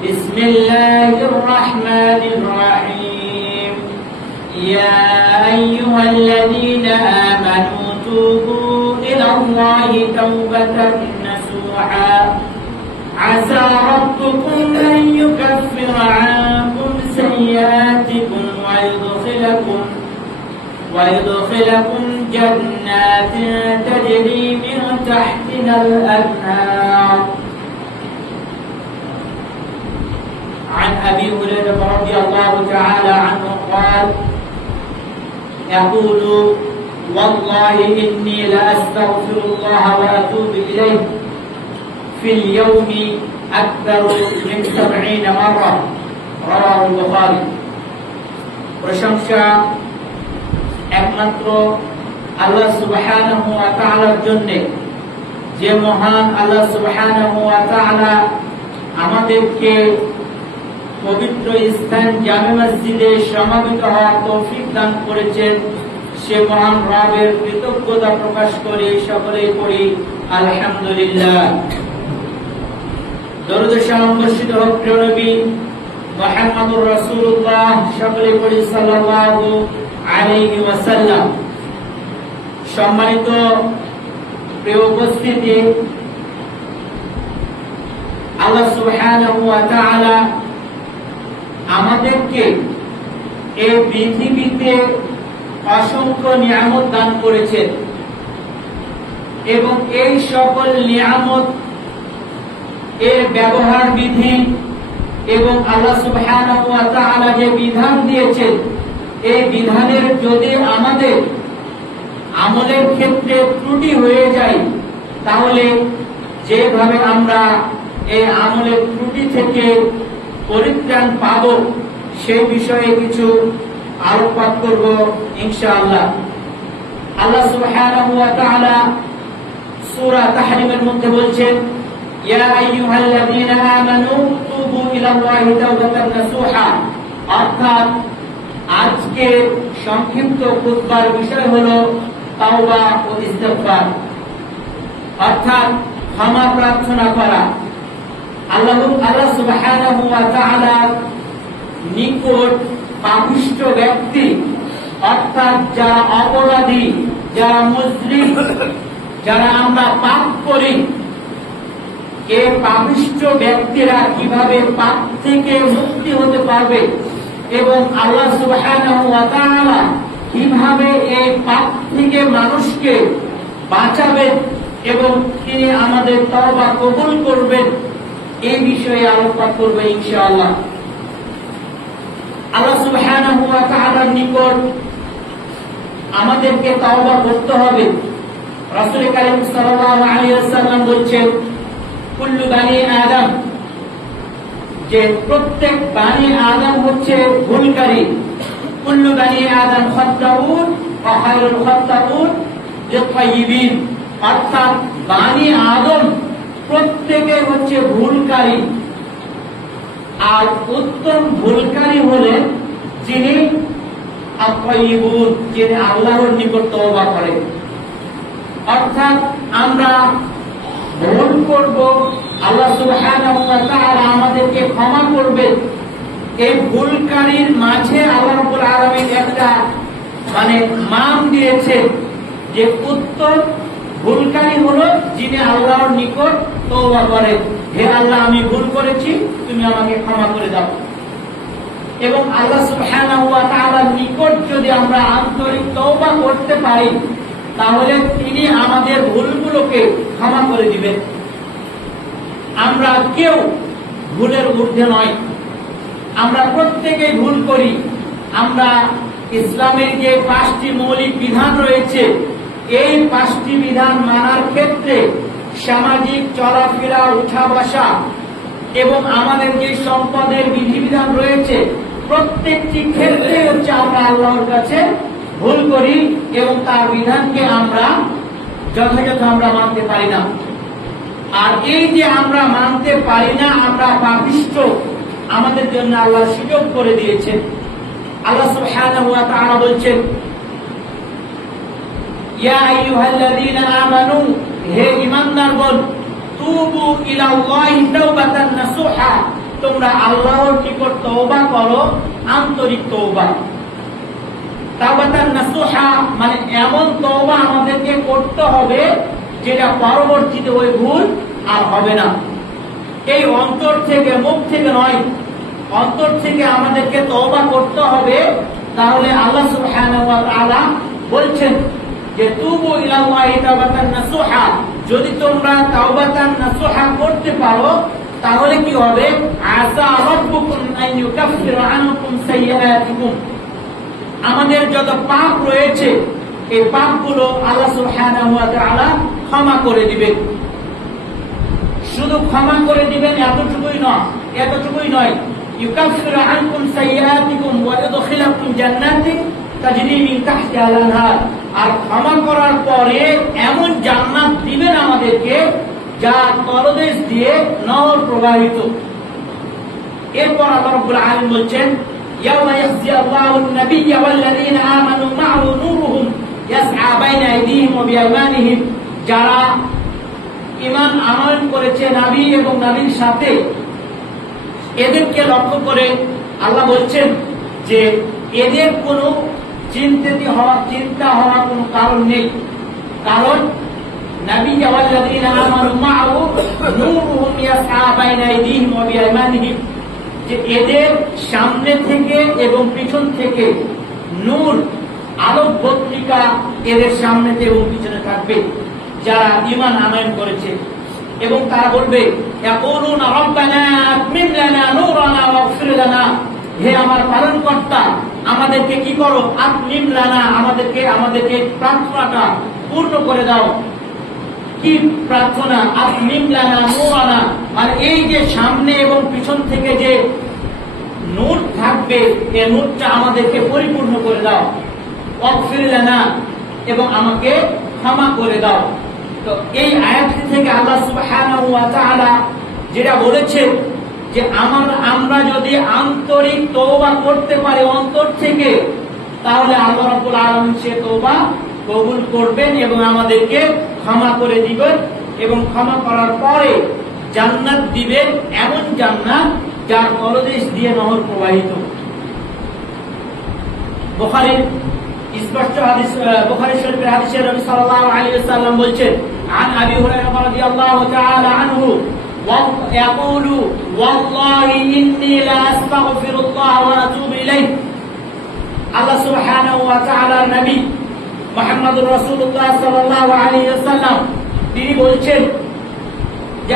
بسم الله الرحمن الرحيم يا أيها الذين آمنوا توبوا إلى الله توبة نصوحا عسى ربكم أن يكفر عنكم سيئاتكم ويدخلكم جنات تجري من تحتها الأنهار عن أبي هريرة رضي الله تعالى عنه قال يقول والله إني لأستغفر الله وأتوب إليه في اليوم أكثر من 70 مرة رواه البخاري প্রশংসা একমাত্র আল্লাহ সুবহানাহু ওয়া তাআলার জন্য, যে মহান আল্লাহ সুবহানাহু ওয়া তাআলা আমাদেরকে পবিত্র স্থান জামে মসজিদে সমবেত হওয়ার তৌফিক দান করেছেন। সে মহান রবের কৃতজ্ঞতা প্রকাশ করে সকলেই পড়ি আলহামদুলিল্লাহ। দরুদ সালাম বর্ষিত হোক প্রিয় নবী মুহাম্মদুর রাসূলুল্লাহ, সকলেই পড়ি সাল্লাল্লাহু আলাইহি ওয়াসাল্লাম। সম্মানিত প্রিয় উপস্থিতি, আল্লাহ সুবহানাহু ওয়া তাআলা আমাদেরকে এই পৃথিবীতে অসংখ্য নিয়ামত দান করেছেন এবং এই সকল নিয়ামত এর ব্যবহার বিধি এবং আল্লাহ সুবহানাহু ওয়া তাআলা যে বিধান দিয়েছেন, এই বিধানের যদি আমাদের আমলের ক্ষেত্রে ত্রুটি হয়ে যায়, তাহলে যেভাবে আমরা এই আমলের ত্রুটি থেকে পরিত্রাণ পাব সেই বিষয়ে কিছু আলোকপাত করব ইনশাআল্লাহ। আল্লাহ সুবহানাহু ওয়া তাআলা সূরা তাহরিমের মধ্যে বলছেন ইয়া আইয়ুহাল্লাযীনা আমানু তুবু ইলাল্লাহি তাওবাতান নাসুহা, অর্থাৎ আজকে সংক্ষিপ্ত খুতবার বিষয় হলো তাওবা ও ইস্তিগফার, অর্থাৎ ক্ষমা প্রার্থনা করা। আল্লাহ সুবহানাহু ওয়া তাআলা নিকট পাপিষ্ঠ ব্যক্তি, অর্থাৎ যারা অপরাধী, যারা মুজরিম, যারা আমরা পাপ করি, এই পাপিষ্ঠ ব্যক্তিরা কিভাবে পাপ থেকে মুক্তি হতে পারবে এবং আল্লাহ সুবহানাহু ওয়া তাআলা কিভাবে এই পাপ থেকে মানুষকে বাঁচাবেন এবং তিনি আমাদের তওবা কবুল করবেন, এই বিষয়ে আলোচনা করব ইনশাআল্লাহ। আল্লাহ সুবহানাহু ওয়া তাআলার নিকট আমাদেরকে তওবা করতে হবে। রাসূল কারীম সাল্লাল্লাহু আলাইহি ওয়াসাল্লাম বলেছেন কুল্লু বানি আদম, যে প্রত্যেক বানি আদম হচ্ছে ভুলকারী। কুল্লু বানি আদম খাত্তাউন ওয়া খায়রুল খাত্তাউন লিত-তাইয়িবিন, অর্থাৎ বানি আদম প্রত্যেকে হচ্ছে ভুলকারী, আর উত্তম ভুলকারী হলেন যিনি আত-তাইয়িবুন, যিনি আল্লাহর নিকট তওবা করে। অর্থাৎ আমরা ভুল করব, আল্লাহ সুবহানাহু ওয়া তাআলা আমাদেরকে ক্ষমা করবেন। এই ভুলকারীর মাঝে আল্লাহ রাব্বুল আলামিন একটা মান দিয়েছে যে উত্তম ভুলকারী হলো যিনি আল্লাহর নিকট তওবা করে, হে আল্লাহ আমি ভুল করেছি, তুমি আমাকে ক্ষমা করে দাও। এবং আল্লাহ সুবহানাহু ওয়া তাআলার নিকট যদি আমরা আন্তরিক তওবা করতে পারি, তাহলে তিনি আমাদের ভুলগুলোকে ক্ষমা করে দিবেন। আমরা কেউ ভুলের ঊর্ধ্বে নয়, আমরা প্রত্যেকেই ভুল করি। আমরা ইসলামের যে 5টি মৌলিক বিধান রয়েছে, এই 5টি বিধান মানার ক্ষেত্রে সামাজিক চলাফেরা, উঠা বসা এবং আমাদের যে সম্পদের বিধিবিধান রয়েছে, প্রত্যেকটি ক্ষেত্রে হচ্ছে আমরা আল্লাহর কাছে ভুল করি এবং তার বিধানকে আমরা যথাযথ মানতে পারি না। আর এই যে আমরা মানতে পারি না, আমরা পাপিষ্ঠ, আমাদের জন্য আল্লাহ সুযোগ করে দিয়েছেন। আল্লাহ সুবহানাহু ওয়া তাআলা বলছেন ইয়া আইয়ুহাল্লাযীনা আমানু, হে ঈমানদারগণ, তুবু ইলাল্লাহি তাওবাতান নাসুহা, তোমরা আল্লাহর নিকট তওবা করো, আন্তরিক তওবা। তাওবাতান নাসুহা মানে এমন তওবা আমাদেরকে করতে হবে যেটা পরবর্তীতে ওই ভুল আর হবে না। এই অন্তর থেকে, মুখ থেকে নয়, অন্তর থেকে আমাদেরকে তওবা করতে হবে। তাহলে আল্লাহ সুবহানাহু ওয়া তাআলা বলছেন যে তুবু ইলাল্লাহি তাওবাতান নাসুহা, যদি তোমরা তাওবাতান নাসুহা করতে পারো তাহলে কি হবে? আসা রাব্বুকুম আন ইউকাফিরা আনকুম সাইয়্যাতিকুম, আমাদের যত পাপ রয়েছে এই পাপগুলো আল্লাহ সুবহানাহু ওয়া তাআলা ক্ষমা করে দিবেন। শুধু ক্ষমা করে দিবেন এতটুকুই নয়, ইউকাফিরু আনকুম সাইয়্যাতিকুম ওয়া ইউদখিলুকুম জান্নাতিন তাজরি মিন তাহতিহা আল-আনহার, আর ক্ষমা করার পরে এমন জান্নাত দিবেন আমাদেরকে যা তলদেশ দিয়ে নহর প্রবাহিত। এরপর আল্লাহ রাব্বুল আলামিন বলছেন ইয়াওমা ইয়াখজি আল্লাহু আন-নাবিয়্যা ওয়াল্লাযীনা আমানু মা'হু নূরুহুম ইয়াসআ বাইনা আইদিহিম ওয়া বিআইমানিহিম, যারা ঈমান আনয়ন করেছে নবী এবং নবীর সাথে, এদেরকে লক্ষ্য করে আল্লাহ বলছেন যে এদের কোনো চিন্তা হওয়ার কোনো কারণ নেই, কারণ নবী ওয়াল্লাযীনা আমানু মা'হু নূরুহুম ইয়াসআ বাইনা আইদিহিম ওয়া বিআইমানিহিম, যে এদের সামনে থেকে এবং পিছন থেকে নূর, আলোক পত্রিকা এদের সামনেতে এবং পিছনে থাকবে যারা ঈমান আনয়ন করেছে। এবং তারা বলবে ইয়াকুলুনা রাব্বানা আতমিম লানা নূরানা ওয়াগফির লানা, হে আমার পালনকর্তা আমাদেরকে কি করো? আতমিম লানা, আমাদেরকে প্রার্থনাটা পূর্ণ করে দাও। কি প্রার্থনা? আতমিম লানা নূরানা, মানে এই যে সামনে এবং পিছন থেকে যে নূর থাকবে এই নূরটা আমাদেরকে পরিপূর্ণ করে দাও। ওয়াগফির লানা, এবং আমাকে ক্ষমা করে দাও। তো এই আয়াতটি থেকে আল্লাহ সুবহানাহু ওয়া তাআলা যেটা বলেছেন যে আমরা যদি আন্তরিক তওবা করতে পারি অন্তর থেকে, তাহলে আল্লাহ রাব্বুল আলামিন সে তওবা কবুল করবেন এবং আমাদেরকে ক্ষমা করে দিবেন, এবং ক্ষমা করার পরে জান্নাত দিবেন, এমন জান্নাত যার তলদেশ দিয়ে নহর প্রবাহিত। বুখারীর স্পষ্ট হাদিস, বুখারী শরীফের হাদিসে নবী সাল্লাল্লাহু আলাইহি ওয়াসাল্লাম বলেছেন আন আবি হুরায়রা রাদিয়াল্লাহু তাআলা আনহু ইয়াকুলু ওয়াল্লাহি ইন্নী লা আস্তাগফিরুল্লাহ ওয়া আতুবু ইলাইহি, আল্লাহ সুবহানাহু ওয়া তাআলার নবী মুহাম্মদুর রাসূলুল্লাহ সাল্লাল্লাহু আলাইহি ওয়াসাল্লাম তিনি বলছেন যে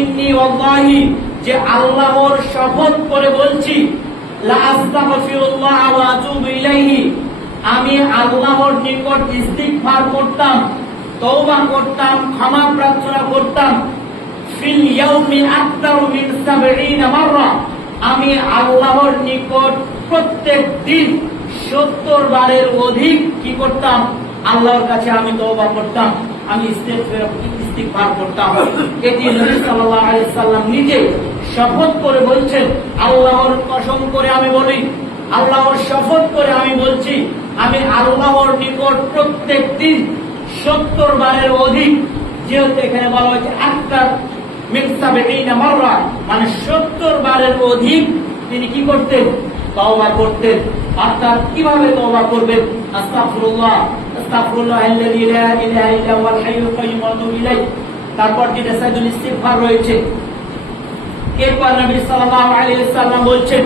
ইন্নী ওয়াল্লাহি, যে আল্লাহর শপথ করে বলছি, লা আস্তাগফিরুল্লাহ ওয়া আতুবু ইলাইহি, আমি আল্লাহর নিকট ইস্তিগফার করতাম, তওবা করতাম, ক্ষমা প্রার্থনা করতাম, ফিল ইয়াউমি আকতারু মিন 70 মাররা, আমি আল্লাহর নিকট প্রত্যেক দিন 70 বারের অধিক কি করতাম? আল্লাহর কাছে আমি তওবা করতাম, আমি ইস্তিগফার করতাম। এটি নবী সাল্লাল্লাহু আলাইহি ওয়াসাল্লাম নিজে শপথ করে বলছেন, আল্লাহর কসম করে আমি বলি, আল্লাহর শপথ করে আমি বলছি, আমি আল্লাহর নিকট প্রত্যেক দিন 70 বারের অধিক, যেহেতু এখানে বলা হয়েছে আকতার মিন 70 মাররা, মানে 70 বারের অধিক তিনি কি করতেন? তওবা করতেন। অর্থাৎ কিভাবে তওবা করবেন? আস্তাগফিরুল্লাহ আল্লাযী লা ইলাহা ইল্লা হুয়াল হাইয়ুল কাইয়্যুম ওয়া আতুবু ইলাইহি, তারপর যেটা সাইদুল ইস্তিগফার রয়েছে। এরপর নবী সাল্লাল্লাহু আলাইহি ওয়াসাল্লাম বলছেন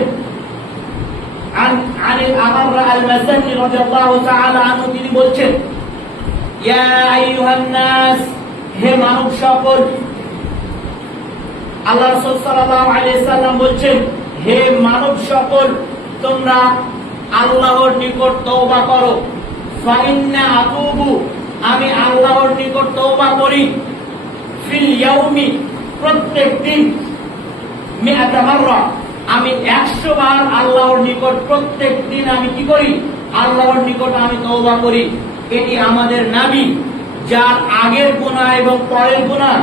عن الأغر المزني رضي الله تعالى عنه, তিনি বলছেন ইয়া আইয়ুহান নাস, হে মানব সকল, আল্লাহ রাসূল সাল্লাল্লাহু আলাইহি ওয়াসাল্লাম বলছেন হে মানব সকল, তোমরা আল্লাহর নিকট তওবা করো। ফা ইন্না আতুবু, আমি আল্লাহর নিকট তওবা করি, ফিল ইয়াউমি, প্রত্যেক দিন, মিআতা মাররা, আমি 100 বার আল্লাহর নিকট প্রত্যেক দিন আমি কি করি? আল্লাহর নিকট আমি তওবা করি। এটি আমাদের নবী, যার আগের গুনাহ এবং পরের গুনাহ,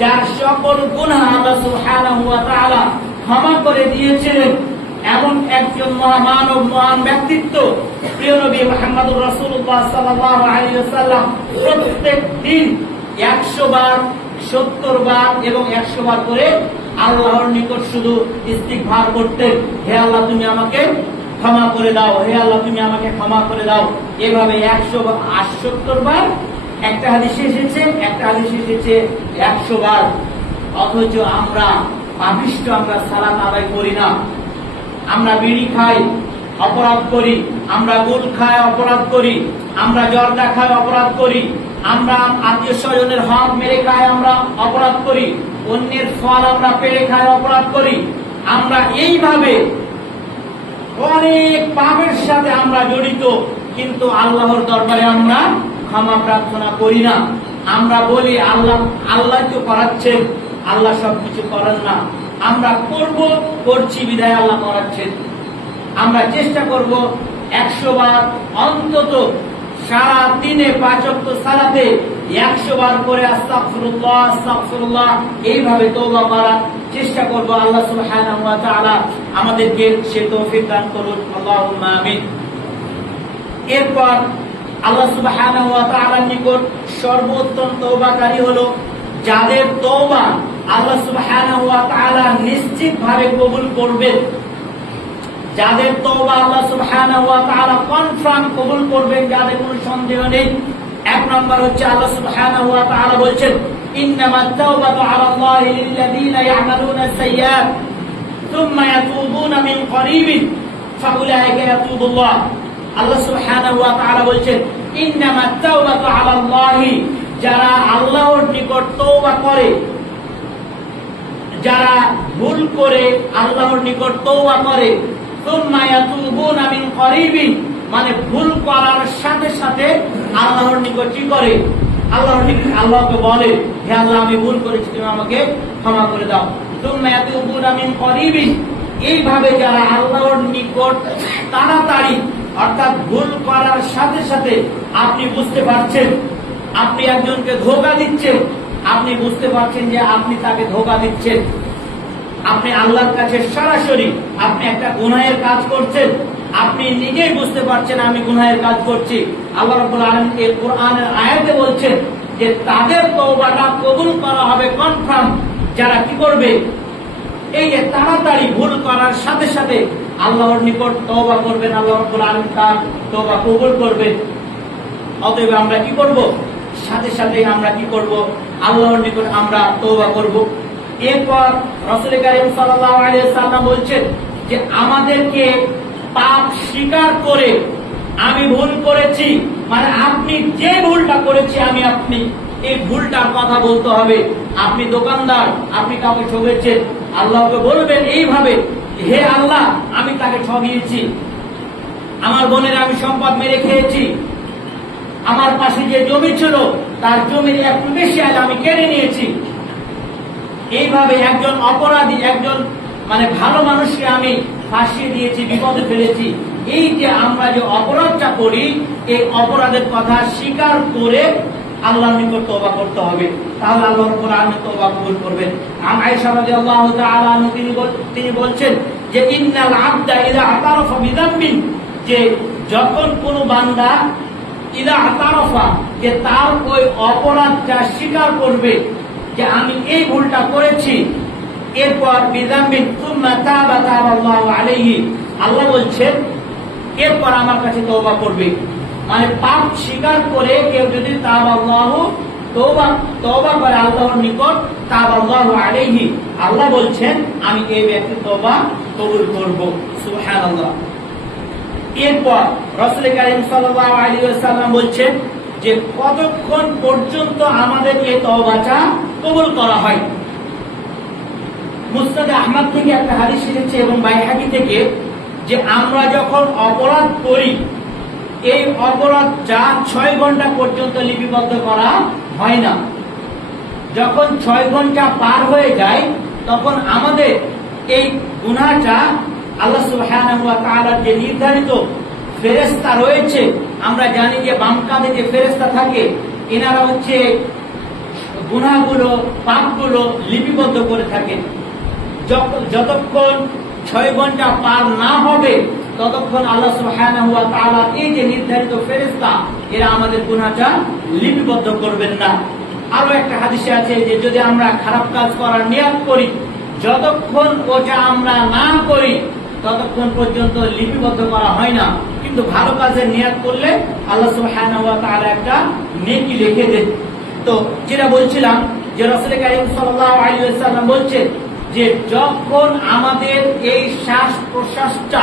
যার সকল গুনাহ আল্লাহ সুবহানাহু ওয়া তাআলা ক্ষমা করে দিয়েছিলেন, এমন একজন মহামানব, মহান ব্যক্তিত্ব প্রিয় নবী মুহাম্মদুর রাসূলুল্লাহ সাল্লাল্লাহু আলাইহি ওয়াসাল্লাম প্রত্যেক দিন 100 বার, 70 বার এবং 100 বার করে আল্লাহর নিকট শুধু ইস্তিগফার করতেন, হে আল্লাহ তুমি আমাকে ক্ষমা করে দাও, হে আল্লাহ তুমি আমাকে ক্ষমা করে দাও। এভাবে 178 বার একটা হাদিসে এসেছে, একটা হাদিসে এসেছে 100 বার। অথচ আমরা পাপিষ্ঠ, আমরা সালাত আদায় করি না। আমরা বিড়ি খাই, অপরাধ করি। আমরা গুল খাই, অপরাধ করি। আমরা জর্দা খাই, অপরাধ করি। আমরা আত্মীয় স্বজনের হক মেরে খাই, আমরা অপরাধ করি। অন্যের ফল আমরা পেড়ে খাই, অপরাধ করি। আমরা এইভাবে অনেক পাপের সাথে আমরা জড়িত, কিন্তু আল্লাহর দরবারে আমরা ক্ষমা প্রার্থনা করি না। আমরা বলি আল্লাহ তো করাচ্ছেন, আল্লাহ সবকিছু করেন না। আমরা করছি বিদায় আল্লাহ করাচ্ছেন। আমরা চেষ্টা করব 100 বার অন্তত সারা দিনে 5 ওয়াক্ত সালাতে 100 বার করে আস্তাগফিরুল্লাহ আস্তাগফিরুল্লাহ এইভাবে তওবা করার চেষ্টা করব। আল্লাহ সুবহানাহু ওয়া তাআলা আমাদেরকে সে তৌফিক দান করুন, আল্লাহুম্মা আমিন। এরপর আল্লাহ সুবহানাহু ওয়া তাআলার নিকট সর্বোত্তম তওবাকারী হলো যাদের তওবা আল্লাহ সুবহানাহু ওয়া তাআলা নিশ্চিতভাবে কবুল করবেন। যাদের তওবা আল্লাহ সুবহানাহু ওয়া তাআলা কনফার্ম কবুল করবেন, যাদের কোনো সন্দেহ নেই। এক নম্বর হচ্ছে আল্লাহ সুবহানাহু ওয়া তাআলা বলেন, ইন্নামাত তাওবাতু আলাল্লাহি লিল্লাযীনা ইয়া'মালুনা আস-সাইয়্যাত সুম্মা ইয়াতুবুনা মিন করিবিন ফাউলাইকা ইয়াতুবুল্লাহ। আল্লাহ সুবহানাহু ওয়া তাআলা বলেন, ইন্নামাত তাওবাতু আলাল্লাহি, যারা আল্লাহর নিকট তওবা করে, যারা ভুল করে আল্লাহর নিকট তওবা করে, সুম্মা ইয়াতুবুনা মিন করিবিন, মানে ভুল করার সাথে সাথে আল্লাহর নিকট কি করে, আল্লাহকে বলে, হে আল্লাহ আমি ভুল করেছি, তুমি আমাকে ক্ষমা করে দাও। সুম্মা ইয়াতুবুনা মিন করিবিন, এইভাবে যারা আল্লাহর নিকট তাড়াতাড়ি, অর্থাৎ ভুল করার সাথে সাথে আপনি বুঝতে পারছেন আপনি একজনকে ধোঁকা দিচ্ছেন, আপনি বুঝতে পারছেন যে আপনি তাকে ধোঁকা দিচ্ছেন, আপনি আল্লাহর কাছে সরাসরি আপনি একটা গুনাহের কাজ করছেন, আপনি নিজেই বুঝতে পারছেন আমি গুনাহের কাজ করছি। আল্লাহ রাব্বুল আলামিন এই কোরআনের আয়াতে বলছেন যে তাদের তওবাটা কবুল করা হবে কনফার্ম, যারা কি করবে, এই যে তাড়াতাড়ি ভুল করার সাথে সাথে আল্লাহর নিকট তওবা করবেন, আল্লাহ রাব্বুল আলামিন তার তওবা কবুল করবেন। অতএব আমরা কি করব, সাথে সাথে আমরা কি করব, আল্লাহর নিকট আমরা তওবা করব। এরপর রাসূল কারীম সাল্লাল্লাহু আলাইহি ওয়াসাল্লাম বলছেন যে আমাদেরকে পাপ স্বীকার করে আমি ভুল করেছি, মানে আপনি যে ভুলটা করেছি আপনি এই ভুলটার কথা বলতে হবে। আপনি দোকানদার, আপনি কাউকে ঠকেছেন, আল্লাহকে বলবেন এইভাবে, হে আল্লাহ আমি তাকে ঠকিয়েছি, আমার বোনের আমি সম্পদ মেরে খেয়েছি, আমার পাশে যে জমি ছিল তার জমির একটু বেশি আজ আমি কেড়ে নিয়েছি। এইভাবে একজন অপরাধী, একজন মানে ভালো মানুষকে আমি ফাঁসিয়ে দিয়েছি, বিপদে ফেলেছি। এই যে আমরা যে অপরাধটা করি, এই অপরাধের কথা স্বীকার করে আল্লাহর নিকট তওবা করতে হবে, তাহলে আল্লাহ রাব্বুল আলামিন তওবা কবুল করবেন। আয়েশা রাদিয়াল্লাহু তাআলা তিনি বলছেন যে ইন্নাল আবদা ইযা আতারাফা বিযামবিন, যে যখন কোন বান্দা ইযা আতারাফা, যে তার ওই অপরাধটা স্বীকার করবে যে আমি এই ভুলটা করেছি, এরপর বিযামবিন সুম্মা তাবা তাবাল্লাহু আলাইহি, আল্লাহ বলছেন এরপর আমার কাছে তওবা করবে। মানে পাপ স্বীকার করে কেউ যদি তাবাল্লাহু তওবা করে আল্লাহর নিকট, তাবাল্লাহু আলাইহি, আল্লাহ বলছেন আমি এই ব্যক্তির তওবা কবুল করব। সুবহানাল্লাহ। এরপর রাসূল কারীম সাল্লাল্লাহু আলাইহি ওয়াসাল্লাম বলছেন যে কতক্ষণ পর্যন্ত আমাদের এই তওবাটা কবুল করা হয়। মুসনাদ আহমদ থেকে একটা হাদিস এসেছে এবং বাইহাকি থেকে, যে আমরা যখন অপরাধ করি এই অপরাধ 6 ঘন্টা পর্যন্ত লিপিবদ্ধ করা হয় না। যখন 6 ঘন্টা পার হয়ে যায় তখন আমাদের এই গুনাহটা আল্লাহ সুবহানাহু ওয়া তাআলার যে নির্ধারিত ফেরেশতা রয়েছে, আমরা জানি যে বাম কাঁধে যে ফেরেশতা থাকে, এনারা হচ্ছে গুনাহগুলো, পাপগুলো লিপিবদ্ধ করে থাকেন। যতক্ষণ 6 ঘন্টা পার না হবে ততক্ষণ আল্লাহ সুবহানাহু ওয়া তাআলা এই যে নির্ধারিত ফেরেশতা, এরা আমাদের গুনাহটা লিপিবদ্ধ করবেন না। আরো একটা হাদিসে আছে যে যদি আমরা খারাপ কাজ করার নিয়ত করি, যতক্ষণ ওটা আমরা না করি ততক্ষণ পর্যন্ত লিপিবদ্ধ করা হয় না। কিন্তু ভালো কাজে নিয়াত করলে আল্লাহ সুবহানাহু ওয়া তাআলা একটা নেকি লিখে দেন। তো যেটা বলছিলাম যে রাসূল কারীম সাল্লাল্লাহু আলাইহি ওয়াসাল্লাম বলছেন যে যখন আমাদের এই শ্বাস প্রশ্বাসটা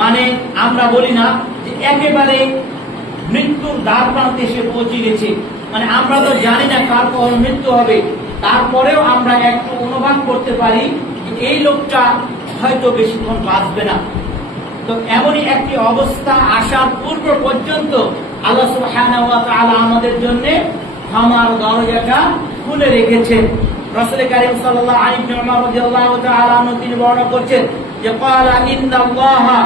মানে আমরা বলি না যে একেবারে মৃত্যুর দ্বার প্রান্তে এসে পৌঁছে গেছে, মানে আমরা তো জানি না কার কখন মৃত্যু হবে, তারপরেও আমরা একটু অনুমান করতে পারি যে এই লোকটা হয়তো বেশিক্ষণ বাঁচবে না। তো এমনই একটি অবস্থা আসার পূর্ব পর্যন্ত আল্লাহ সুবহানাহু ওয়া তাআলা আমাদের জন্য ক্ষমার দরজাটা খুলে রেখেছেন। রাসূল কারীম সাল্লাল্লাহু আলাইহি রাদিয়াল্লাহু তাআলা আনহু তিনি বর্ণনা করছেন যে ক্বালা ইন্নাল্লাহা,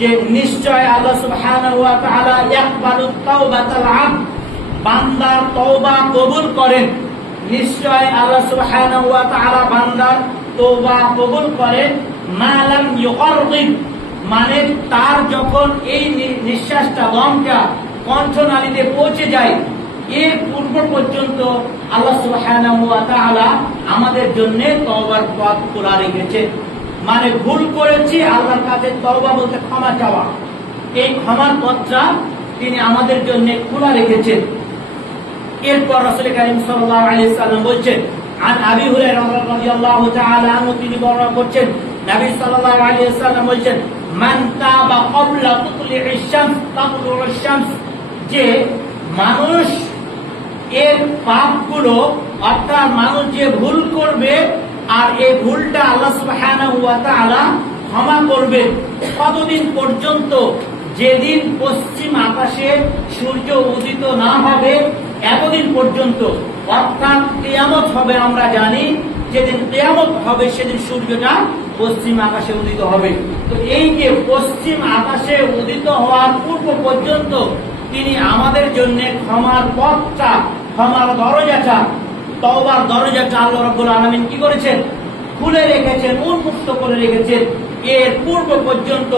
যে নিশ্চয় আল্লাহ সুবহানাহু ওয়া তাআলা ইয়াকবালুত তাওবাতাল আবদ, বান্দার তওবা কবুল করেন। নিশ্চয় আল্লাহ সুবহানাহু ওয়া তাআলা বান্দার তওবা কবুল করেন মা লাম ইউকাররিব, মানে তার যখন এই নিঃশ্বাসটা দমটা কণ্ঠনালীতে পৌঁছে যায় এর পূর্ব পর্যন্ত আল্লাহ সুবহানাহু ওয়া তাআলা আমাদের জন্য তওবার পথ খোলা রেখেছেন। মানে ভুল করেছি আল্লাহর কাছে তওবা বলতে ক্ষমা চাওয়া, এই ক্ষমার পথটা তিনি আমাদের জন্য খোলা রেখেছেন। এরপর রাসূল কারীম সাল্লাল্লাহু আলাইহি ওয়াসাল্লাম বলেন, আন আবি হুরায়রা রাদিয়াল্লাহু তাআলা আনহু তিনি বর্ণনা করছেন নবী সাল্লাল্লাহু আলাইহি ওয়াসাল্লাম বলেন, মান তাবা ক্বাবলা তুতলি'আশ শামস তাতলু'আশ শামস, যে মানুষ এর পাপগুলো অর্থাৎ মানুষ যে ভুল করবে আর এই ভুলটা আল্লাহ সুবহানাহু ওয়া তাআলা ক্ষমা করবেন কতদিন পর্যন্ত, যেদিন পশ্চিম আকাশে সূর্য উদিত না হবে এতদিন পর্যন্ত। অর্থাৎ কিয়ামত হবে, আমরা জানি যেদিন কিয়ামত হবে সেদিন সূর্যটা পশ্চিম আকাশে উদিত হবে। তো এই যে পশ্চিম আকাশে উদিত হওয়ার পূর্ব পর্যন্ত তিনি আমাদের জন্য ক্ষমার পথটা, ক্ষমার দরজাটা, তওবার দরজাটা আল্লাহ রাব্বুল আলামিন কি করেছেন? খুলে রেখেছেন, উন্মুক্ত করে রেখেছেন। এর পূর্ব পর্যন্ত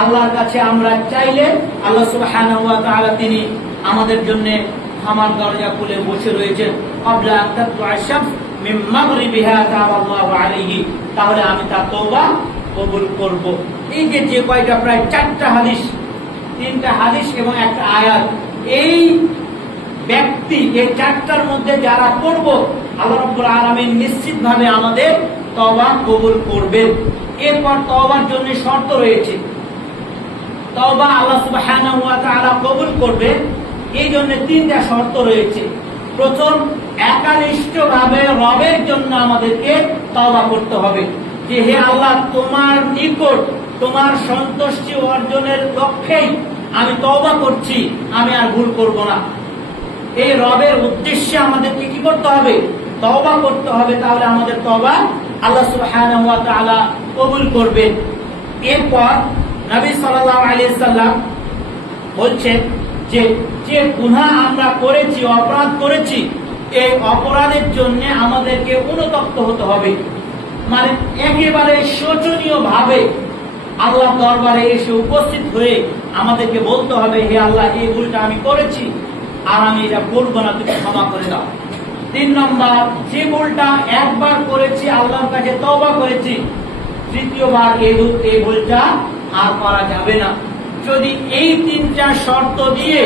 আল্লাহর কাছে আমরা চাইলে আল্লাহ সুবহানাহু ওয়া তাআলা তিনি আমাদের জন্য ক্ষমার দরজা খুলে বসে রয়েছেন। ক্বাবলা আন তাতলু'আশ শামস মিন মাগরিবিহা তাআবা আল্লাহু আলাইহি, তাহলে আমি তার তওবা কবুল করব। এই যে কয়টা প্রায় 4টা হাদিস, 3টা হাদিস এবং একটা আয়াত, এই ব্যক্তি এই 4টার মধ্যে যারা পড়ব আল্লাহ রাব্বুল আলামিন নিশ্চিতভাবে আমাদের তওবা কবুল করবেন। এরপর তওবার জন্য শর্ত রয়েছে। তওবা আল্লাহ সুবহানাহু ওয়া তাআলা কবুল করবেন এই জন্য 3টা শর্ত রয়েছে। প্রথম, একানিষ্ঠভাবে রবের জন্য আমাদেরকে তওবা করতে হবে, যে হে আল্লাহ তোমার নিকট তোমার সন্তুষ্টি অর্জনের লক্ষ্যেই আমি তওবা করছি, আমি আর ভুল করব না। এই রবের উদ্দেশ্যে আমাদেরকে কি করতে হবে? তওবা করতে হবে। তাহলে আমাদের তওবা আল্লাহ সুবহানাহু ওয়া তাআলা কবুল করবেন। এরপর নবী সাল্লাল্লাহু আলাইহি ওয়াসাল্লাম বলছেন যে গুনাহ আমরা করেছি, অপরাধ করেছি, এই অপরাধের জন্য আমাদেরকে অনুতপ্ত হতে হবে। মানে একেবারে শোচনীয় ভাবে আল্লাহ দরবারে এসে উপস্থিত হয়ে আমাদেরকে বলতে হবে, হে আল্লাহ এই ভুলটা আমি করেছি আর আমি এটা করবো না, তুমি ক্ষমা করে দাও। 3 নম্বর, যে ভুলটা একবার করেছি আল্লাহর কাছে তওবা করেছি, তৃতীয়বার এই ভুলটা আর করা যাবে না। যদি এই 3টা শর্ত দিয়ে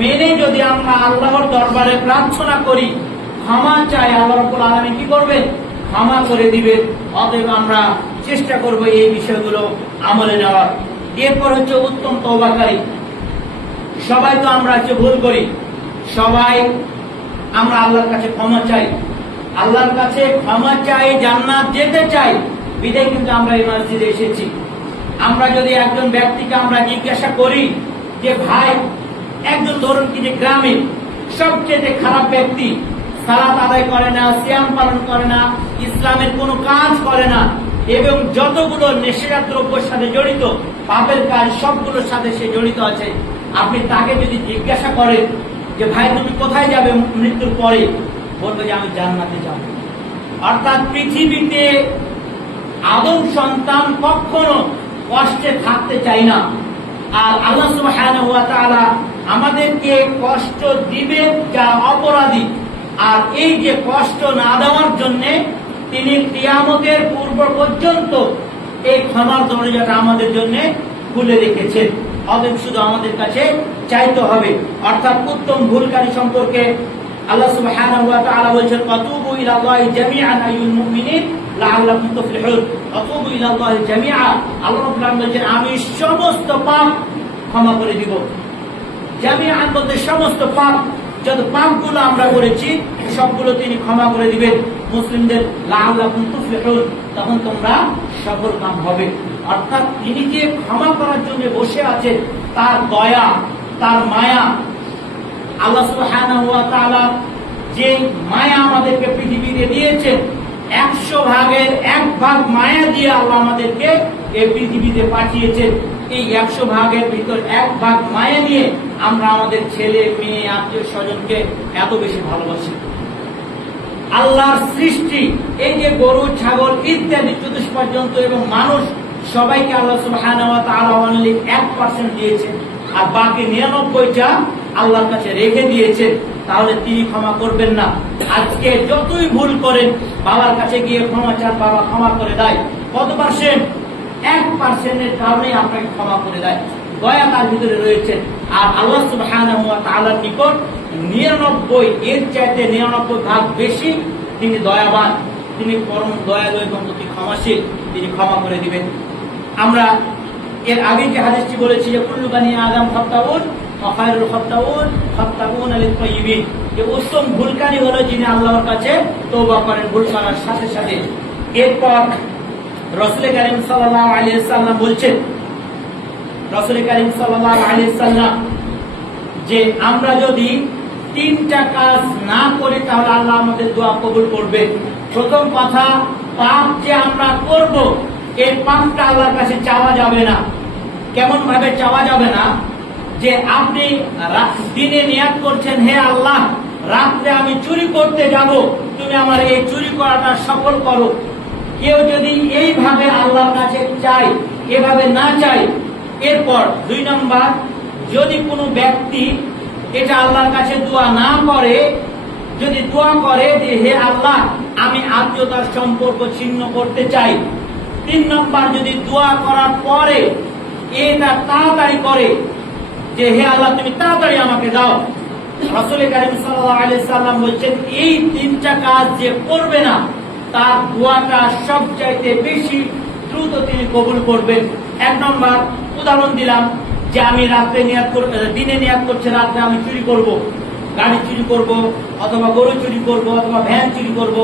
মেনে যদি আমরা আল্লাহর দরবারে প্রার্থনা করি, ক্ষমা চাই, আল্লাহ রাব্বুল আলামিন কি করবেন? ক্ষমা করে দিবেন। অতএব আমরা চেষ্টা করব এই বিষয়গুলো আমলে নেওয়ার। এরপর হচ্ছে উত্তম তওবাকারী। সবাই তো আমরা ভুল করি, সবাই আমরা আল্লাহর কাছে ক্ষমা চাই, আল্লাহর কাছে ক্ষমা চাই, জান্নাত যেতে চাই, বিধায় কিন্তু আমরা এই মসজিদে এসেছি। আমরা যদি একজন ব্যক্তিকে আমরা জিজ্ঞাসা করি যে ভাই, একজন ধরুন কি যে গ্রামে সবচেয়ে খারাপ ব্যক্তি, সালাত আদায় করে না, সিয়াম পালন করে না, ইসলামের কোনো কাজ করে না এবং যতগুলো নেশা দ্রব্যের সাথে জড়িত, পাপের কাজ সবগুলোর সাথে সে জড়িত আছে, আপনি তাকে যদি জিজ্ঞাসা করেন যে ভাই তুমি কোথায় যাবে মৃত্যুর পরে, বলবে যে আমি জান্নাতে যাব। অর্থাৎ পৃথিবীতে আদম সন্তান কখনো কষ্টে থাকতে চাই না। আর আল্লাহ সুবহানাহু ওয়া তাআলা আমাদেরকে কষ্ট দিবেন যারা অপরাধী, আর এই যে কষ্ট না দেওয়ার জন্য তিনি কিয়ামতের পূর্ব পর্যন্ত এই ক্ষমার দরজাটা আমাদের জন্য খুলে রেখেছেন। অতএব শুধু আমাদের কাছে চাইতে হবে। অর্থাৎ উত্তম ভুলকারী সম্পর্কে আল্লাহ সুবহানাহু ওয়া তাআলা বলেছেন, আতুবু ইলাল্লাহি জামিআন আইয়ুল মুমিনিন লাআল্লাকুম তুফলিহুন। আতুবু ইলাল্লাহি জামিআ, আল্লাহ রাব্বুল আলামিন বলেছেন আমি সমস্ত পাপ ক্ষমা করে দিব। জামিআন বলতে সমস্ত পাপ, যত পাপগুলো আমরা করেছি সবগুলো তিনি ক্ষমা করে দিবেন। মুসলিমদের লাআল্লাকুম তুফলিহুন, তখন তোমরা সফলকাম হবে। অর্থাৎ তিনি যে ক্ষমা করার জন্য বসে আছেন, তার দয়া, তার মায়া, আল্লাহ সুবহানাহু ওয়া তাআলা যে মায়া আমাদেরকে পৃথিবীতে দিয়েছেন, 100 ভাগের 1 ভাগ মায়া দিয়ে আল্লাহ আমাদেরকে এই পৃথিবীতে পাঠিয়েছেন। এই 100 ভাগের ভিতর 1 ভাগ মায়া নিয়ে আমরা আমাদের ছেলে মেয়ে আত্মীয় স্বজনকে এত বেশি ভালোবাসি। আল্লাহর সৃষ্টি এই যে গরু ছাগল ইত্যাদি চতুষ পর্যন্ত এবং মানুষ সবাইকে আল্লাহ সুবহানাহু ওয়া তাআলা অনলি 1% দিয়েছেন, আর বাকি 99টা আল্লাহর কাছে রেখে দিয়েছেন। তাহলে তিনি ক্ষমা করবেন না? আজকে যতই ভুল করেন বাবার কাছে গিয়ে ক্ষমা চান, বাবা ক্ষমা করে দেয়। কত পার্সেন্ট? 1%-এর কারণেই আপনাকে ক্ষমা করে দেয়। দয়া তার ভিতরে রয়েছে। আর আল্লাহ সুবহানাহু ওয়া তাআলার নিকট 99, এর চাইতে 99 ভাগ বেশি তিনি দয়াবান, তিনি পরম দয়ালু এবং অতি ক্ষমাশীল, তিনি ক্ষমা করে দিবেন। আমরা এর আগে যে হাদিসটি বলেছি যে কুল্লু বানি আদম খাত্তাউন ওয়া খায়রুল খাত্তাউন খাত্তাউন লিত-তাইয়িবিন, যে উত্তম ভুলকারী হলো যিনি আল্লাহর কাছে তওবা করেন ভুল করার সাথে সাথে। এরপর রাসূল কারীম সাল্লাল্লাহু আলাইহি ওয়াসাল্লাম বলছেন, রাসূল কারীম সাল্লাল্লাহু আলাইহি ওয়াসাল্লাম যে আমরা যদি 3টা কাজ না করি তাহলে আল্লাহ আমাদের দোয়া কবুল করবে। প্রথম কথা, পাপ যে আমরা করব এই পাপটা আল্লাহর কাছে চাওয়া যাবে না। কেমন ভাবে চাওয়া যাবে না? যে আপনি দিনে নিয়াত করছেন, হে আল্লাহ রাত্রে আমি চুরি করতে যাব, তুমি আমার এই চুরি করাটা সফল করো। কেউ যদি এইভাবে আল্লাহর কাছে চায়, এভাবে না চায়। এরপর 2 নম্বর, যদি কোনো ব্যক্তি এটা আল্লাহর কাছে দোয়া না করে, যদি দোয়া করে যে হে আল্লাহ আমি আত্মীয়তার সম্পর্ক ছিন্ন করতে চাই। 3 নম্বর, যদি দোয়া করার পরে এটা তাড়াতাড়ি করে যে হে আল্লাহ তুমি তাড়াতাড়ি আমাকে দাও। রাসূল কারীম সাল্লাল্লাহু আলাইহি সাল্লাম বলেছেন এই 3টা কাজ যে করবে না তার দোয়াটা সবচাইতে বেশি দ্রুত তিনি কবুল করবেন। 1 নম্বর উদাহরণ দিলাম যে আমি রাতে দিনে নিয়াত করছি রাতে আমি চুরি করব, গাড়ি চুরি করব, অথবা গরু চুরি করব, অথবা ভ্যান চুরি করব।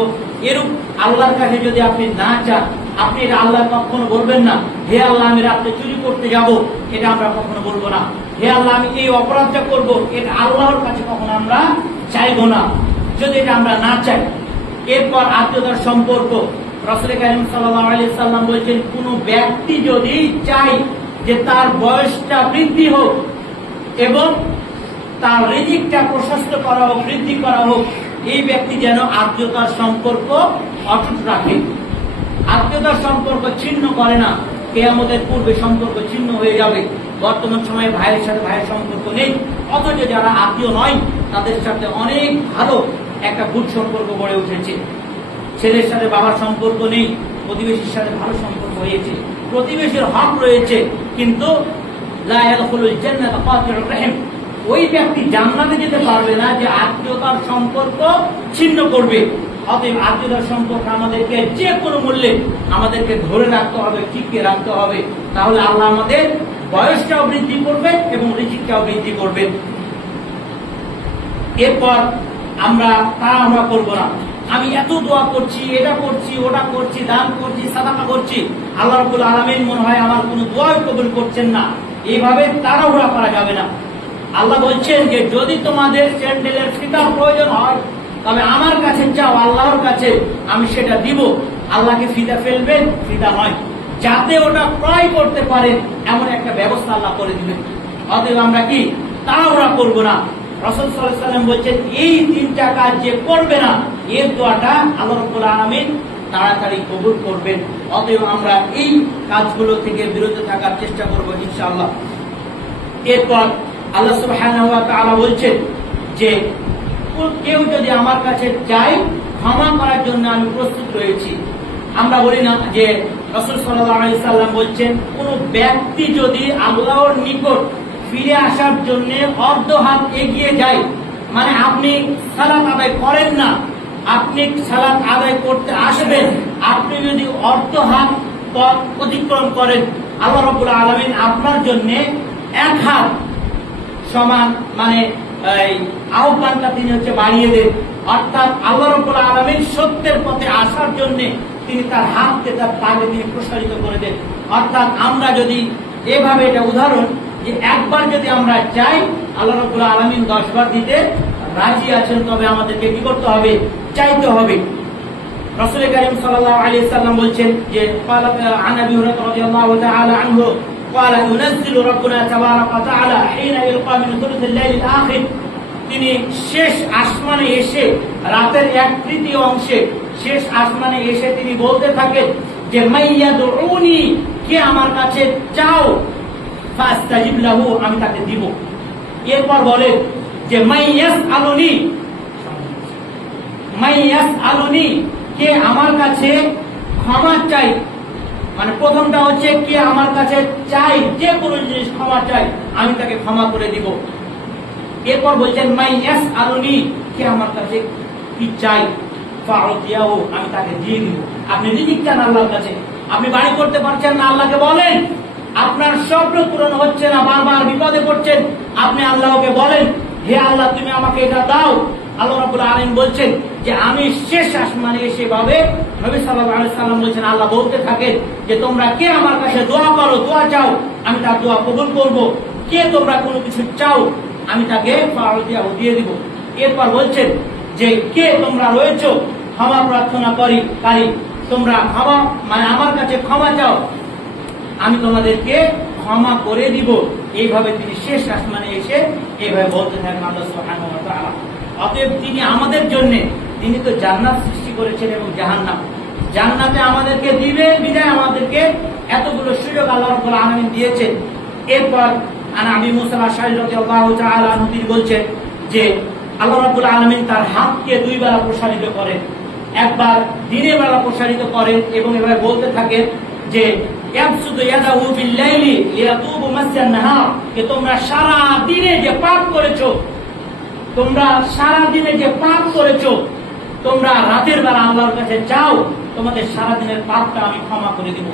এরূপ আল্লাহর কাছে যদি আপনি না চান, আপনি এটা আল্লাহ কখনো বলবেন না হে আল্লাহ আমি রাতে চুরি করতে যাব, এটা আমরা কখনো বলবো না। হে আল্লাহ আমি এই অপরাধটা করব, এটা আল্লাহর কাছে কখনো আমরা চাইবো না, যদি এটা আমরা না চাই। এরপর আত্মীয়তার সম্পর্ক, রাসূল কারীম সাল্লাল্লাহু আলাইহি সাল্লাম বলেছেন কোন ব্যক্তি যদি চায় যে তার বয়সটা বৃদ্ধি হোক এবং তার রিজিকটা প্রশস্ত করা হোক, বৃদ্ধি করা হোক, এই ব্যক্তি যেন আত্মীয়তার সম্পর্ক অটুট রাখে, আত্মীয়তার সম্পর্ক ছিন্ন করে না। কিয়ামতের পূর্বে সম্পর্ক ছিন্ন হয়ে যাবে। বর্তমান সময়ে ভাইয়ের সাথে ভাইয়ের সম্পর্ক নেই, অথচ যারা আত্মীয় নয় তাদের সাথে অনেক ভালো একটা গুড সম্পর্ক গড়ে উঠেছে। ছেলের সাথে বাবার সম্পর্ক নেই, প্রতিবেশীর সাথে ভালো সম্পর্ক হয়েছে, প্রতিবেশীর হক রয়েছে, কিন্তু লা ইয়াদখুলুল জান্নাতা কাতিউর রাহিম, ওই ব্যক্তি জান্নাতে যেতে পারবে না যে আত্মীয়তার সম্পর্ক ছিন্ন করবে। অতএব আত্মীয়তার সম্পর্ক আমাদেরকে যে কোনো মূল্যে আমাদেরকে ধরে রাখতে হবে, টিকিয়ে রাখতে হবে। তাহলে আল্লাহ আমাদের বয়সটাও বৃদ্ধি করবেন এবং রিজিকটাও বৃদ্ধি করবেন। এরপর আমরা করবো না, আমি এত দোয়া করছি, এটা করছি, ওটা করছি, দান করছি, সাদাকা করছি, আল্লাহ রাব্বুল আলামিন মনে হয় আমার কোনো দোয়াই কবুল করছেন না, এইভাবে তাড়াহুড়া করা যাবে না। আল্লাহ বলছেন যে যদি তোমাদের স্যান্ডেলের ফিতার প্রয়োজন হয় তবে আমার কাছে চাও, আল্লাহর কাছে আমি সেটা দিব। আল্লাহকে ফিতা ফেলবেন, ফিতা নয়, যাতে ওটা ক্রয় করতে পারেন এমন একটা ব্যবস্থা আল্লাহ করে দিবেন। অতএব আমরা কি তাড়াহুড়া করবো না। রাসূল সাল্লাল্লাহু আলাইহি ওয়াসাল্লাম বলছেন এই 3টা কাজ যে করবে না এর দোয়াটা আল্লাহ রাব্বুল আলামিন তাড়াতাড়ি কবুল করবেন। অতএব আমরা এই কাজগুলো থেকে বিরত থাকার চেষ্টা করব ইনশাআল্লাহ। এরপর আল্লাহ সুবহানাহু ওয়া তাআলা বলছেন যে কেউ যদি আমার কাছে চায় ক্ষমা করার জন্য আমি প্রস্তুত রয়েছি। আমরা বলি না যে রাসূল সাল্লাল্লাহু আলাইহি সাল্লাম বলছেন, কোন ব্যক্তি যদি আল্লাহর নিকট ফিরে আসার জন্য অর্ধ হাত এগিয়ে যায়, মানে আপনি সালাত আদায় করেন না, আপনি সালাত আদায় করতে আসবেন, আপনি যদি অর্ধ হাত পথ অতিক্রম করেন, আল্লাহ রাব্বুল আলামিন আপনার জন্য এক হাত সমান মানে আহ্বানটা তিনি বাড়িয়ে দেন। অর্থাৎ আল্লাহ রাব্বুল আলামিন সত্যের পথে আসার জন্য তিনি তার হাতকে তার তাকে তিনি প্রসারিত করে দেন। অর্থাৎ আমরা যদি এভাবে, এটা উদাহরণ যে একবার যদি আমরা চাই, আল্লাহ রাব্বুল আলামিন 10 বার দিতে রাজি আছেন, তবে আমাদেরকে কি করতে হবে? চাইতে হবে। রাসূল কারীম সাল্লাল্লাহু আলাইহি সাল্লাম বলছেন যে আন আবি হুরায়রা রাদিয়াল্লাহু তাআলা আনহু قال ينزل ربنا تبارك وتعالى حين يلقى من ثلث الليل الآخر, তিনি শেষ আসমানে এসে রাতের 1/3 অংশে শেষ আসমানে এসে তিনি বলতে থাকেন যে মাইয়াদউনি, কে আমার কাছে চাও, ফাস্তাজিব লাহু, আমি তাকে দিব। এরপর বলে যে মাইয়াসআলুনি, কে আমার কাছে ক্ষমা চাই, মানে প্রথমটা হচ্ছে কে আমার কাছে চাই, যে কোনো জিনিস ক্ষমা চাই, আমি তাকে ক্ষমা করে দিব। এরপর বলছেন মাইয়াসআলুনি, কে আমার কাছে কি চাই, ফাউতিয়াহু, আমি তাকে দিয়ে দিব। আপনি রিজিক চান আল্লাহর কাছে, আপনি বাড়ি করতে পারছেন না, আল্লাহকে বলেন। আপনার স্বপ্ন পূরণ হচ্ছে না, বারবার বিপদে পড়ছেন, আপনি আল্লাহকে বলেন, হে আল্লাহ তুমি আমাকে এটা দাও। আল্লাহ রাব্বুল আলামিন বলছেন যে আমি শেষ আসমানে এসে ভাবে, নবী সাল্লাল্লাহু আলাইহি সাল্লাম বলছেন, আল্লাহ বলতে থাকেন যে তোমরা কে আমার কাছে দোয়া করো, দোয়া চাও, আমি তার দোয়া কবুল করব। কে তোমরা কোনো কিছু চাও, আমি তাকে ফাউতিয়াহু দিয়ে দিব। এরপর বলছেন যে কে তোমরা রয়েছো ক্ষমা প্রার্থনা কারী, তোমরা ক্ষমা মানে আমার কাছে ক্ষমা চাও, আমি তোমাদেরকে ক্ষমা করে দিব। এইভাবে তিনি শেষ আসমানে এসে এইভাবে বলতে থাকেন আল্লাহ সুবহানাহু ওয়া তাআলা। অতএব তিনি আমাদের জন্য, তিনি তো জান্নাত সৃষ্টি করেছেন এবং জাহান্নাম, জান্নাতে আমাদেরকে দিবে বিদায় আমাদেরকে এতগুলো সুযোগ আল্লাহ রাব্বুল আলামিন দিয়েছেন। এরপর আন আবি মুসা আশআরী রাদিয়াল্লাহু তাআলা আনহু তিনি বলছেন যে আল্লাহ রাব্বুল আলামিন তার হাতকে 2 বেলা প্রসারিত করেন, একবার দিনের বেলা প্রসারিত করেন এবং এভাবে বলতে থাকেন যে ইয়াবসুতু ইয়াদাহু বিল-লাইলি লিয়াতুবু মাসযান নাহার, যে তোমরা সারা দিনে যে পাপ করেছো, তোমরা সারা দিনে যে পাপ করেছো, তোমরা রাতের বেলা আল্লাহর কাছে চাও, তোমাদের সারা দিনের পাপটা আমি ক্ষমা করে দিব।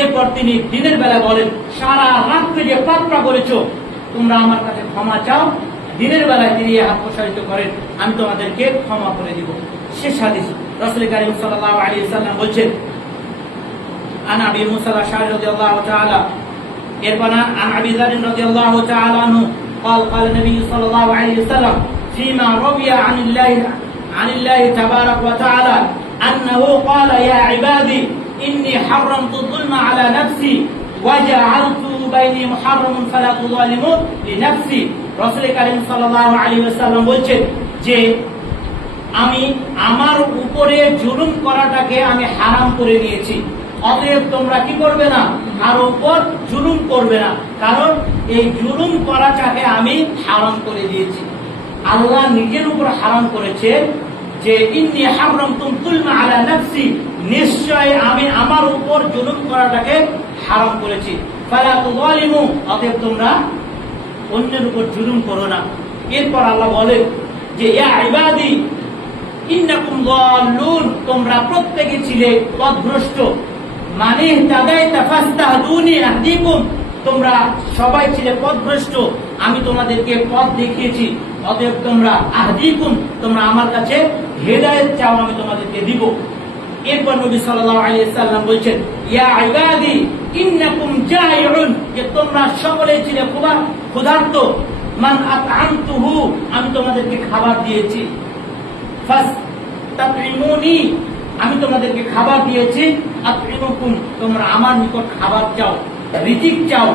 এরপর তিনি দিনের বেলা বলেন, সারা রাত্রে যে পাপটা করেছো, তোমরা আমার কাছে ক্ষমা চাও, দিনের বেলায় তিনি হাত প্রসারিত করেন, আমি তোমাদেরকে ক্ষমা করে দিব। শেষ হাদিস, রাসূল কারীম সাল্লাল্লাহু আলাইহি ওয়াসাল্লাম বলছেন আন আবি মুসা আশআরী রাদিয়াল্লাহু তাআলা, এরপর আন আবি যার রাদিয়াল্লাহু তাআলা আনহু قال قال النبي صلى الله عليه وسلم فيما روي عن الله تبارك وتعالى أنه قال يا عبادي إني حرمت الظلم على نفسي وجعلته بيني محرم فلا تظالموا لنفسي। রাসূল কারীম সাল্লাল্লাহু আলাইহি ওয়াসাল্লাম বলেন যে আমি আমার উপরে জুলুম করাটাকে আমি হারাম করে নিয়েছি, অতএব তোমরা কি করবে না, আর উপর জুলুম করবে না, কারণ এই জুলুম করাটাকে আমি হারাম করে দিয়েছি। আল্লাহ নিজের উপর হারাম করেছে যে ইন্নী হারামতুম যুলমা আলা নাফসি, নিশ্চয় আমি আমার উপর জুলুম করাটাকে হারাম করেছি। ফালা তুযালিমু, অতএব তোমরা অন্যের উপর জুলুম করো না। এরপর আল্লাহ বলেন যে ইয়া ইবাদি ইন্নাকুম যাল্লুন, তোমরা প্রত্যেকে ছিলে পথভ্রষ্ট, মানে তাদাইতা ফাস্তাহদুনি আহদিকুম, তোমরা সবাই ছিলে পথভ্রষ্ট, আমি তোমাদেরকে পথ দেখিয়েছি, অতএব তোমরা আহদিকুম, তোমরা আমার কাছে হেদায়েত চাও, আমি তোমাদেরকে দিব। এরপর নবী সাল্লাল্লাহু আলাইহি ওয়াসাল্লাম বলেন ইয়া ইবাদি ইন্নাকুম জাইউন, যে তোমরা সকলেই ছিলে ক্ষুধার্ত, মান আতআমতুহু, আমি তোমাদেরকে খাবার দিয়েছি, ফাস্তাতঈমুনি, আমি তোমাদেরকে খাবার দিয়েছি, আতঈমুকুম, তোমরা আমার নিকট খাবার চাও, রিজিক চাও।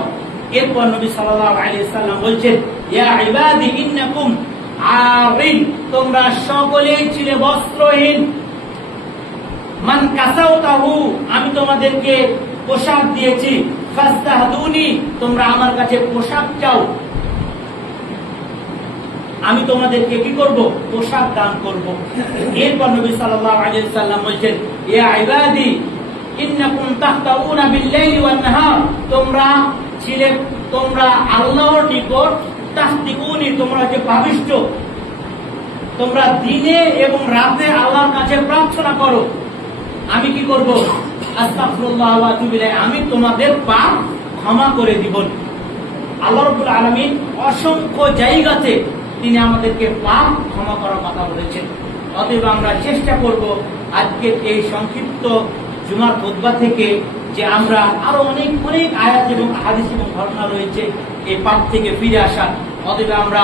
এরপর নবী সাল্লাল্লাহু আলাইহি ওয়াসাল্লাম বলেন ইয়া ইবাদি ইন্নাকুম আরিন, তোমরা সকলেই ছিলে বস্ত্রহীন, মান কাসাউতাহু, আমি তোমাদেরকে পোশাক দিয়েছি, ফাস্তাহদুনি, তোমরা আমার কাছে পোশাক চাও। আমি তোমাদেরকে কি করব? পোশাক দান করব। এরপর নবী সাল্লাল্লাহু আলাইহি ওয়াসাল্লাম বলেন, ইয়া ইবাদি ইন্নাকুম তাখতাউনা বিল-লাইলি ওয়ান-নাহার, তোমরা আল্লাহর নিকট তাহতিকুনি, তোমরা যে পাপিষ্ঠ, তোমরা দিনে এবং রাতে আল্লাহর কাছে প্রার্থনা করো। আমি কি করব? আস্তাগফিরুল্লাহ ওয়া আতুবু ইলাইহি, আমি তোমাদের পাপ ক্ষমা করে দিব। আল্লাহ রাব্বুল আলামিন অসংখ্য জায়গাতে তিনি আমাদেরকে পাপ ক্ষমা করার কথা বলেছেন। অতএব আমরা চেষ্টা করব আজকের এই সংক্ষিপ্ত জুমার খুতবা থেকে যে আমরা আরো অনেক অনেক আয়াত এবং হাদিস এবং ঘটনা রয়েছে এই পাপ থেকে ফিরে আসার। অতএব আমরা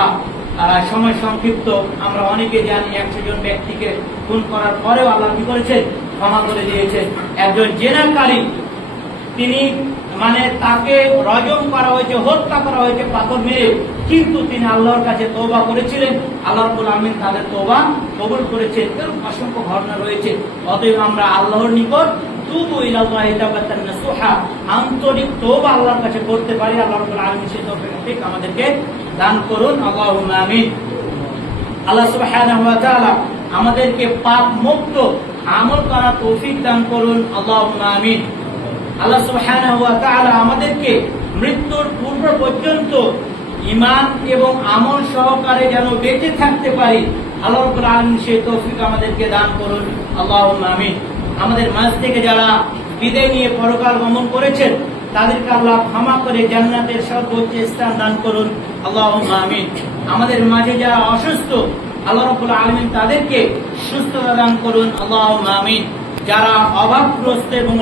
সময় সংক্ষিপ্ত, আমরা অনেকে জানি 100 জন ব্যক্তিকে খুন করার পরেও আল্লাহ কি করেছেন? ক্ষমা করে দিয়েছেন। একজন জেনাকারী, তিনি তাকে রজম করা হয়েছে, হত্যা করা হয়েছে পাথর মেরে, কিন্তু তিনি আল্লাহর কাছে তওবা করেছিলেন, আল্লাহ রাব্বুল আলামিন তাদের তওবা কবুল করেছেন। এরকম অসংখ্য ঘটনা রয়েছে। অতএব আমরা আল্লাহর নিকট তুবু ইলাল্লাহি তাওবাতান নাসুহা, আন্তরিক তওবা আল্লাহর কাছে করতে পারি। আল্লাহ রাব্বুল আলামিন সেই তৌফিক আমাদেরকে দান করুন। আল্লাহুম্মা আমিন। আল্লাহ সুবহানাহু ওয়া তাআলা আমাদেরকে পাপ মুক্ত আমল করার তৌফিক দান করুন। আল্লাহুম্মা আমিন। আল্লাহ সুবহানাহু ওয়া তাআলা আমাদেরকে মৃত্যুর পূর্ব পর্যন্ত ঈমান এবং আমল সহকারে যেন বেঁচে থাকতে পারি, আল্লাহ রাব্বুল আলামিন সেই তৌফিক আমাদেরকে দান করুন। আল্লাহুম্মা আমিন। আমাদের মাঝ থেকে যারা বিদায় নিয়ে পরকাল গমন করেছেন, তাদেরকে আল্লাহ ক্ষমা করে জান্নাতের সর্বোচ্চ স্থান দান করুন। আল্লাহুম্মা আমিন। আমাদের মাঝে যারা অসুস্থ, আল্লাহ রাব্বুল আলামিন তাদেরকে সুস্থতা দান করুন। আল্লাহুম্মা আমিন। যারা অভাবগ্রস্ত এবং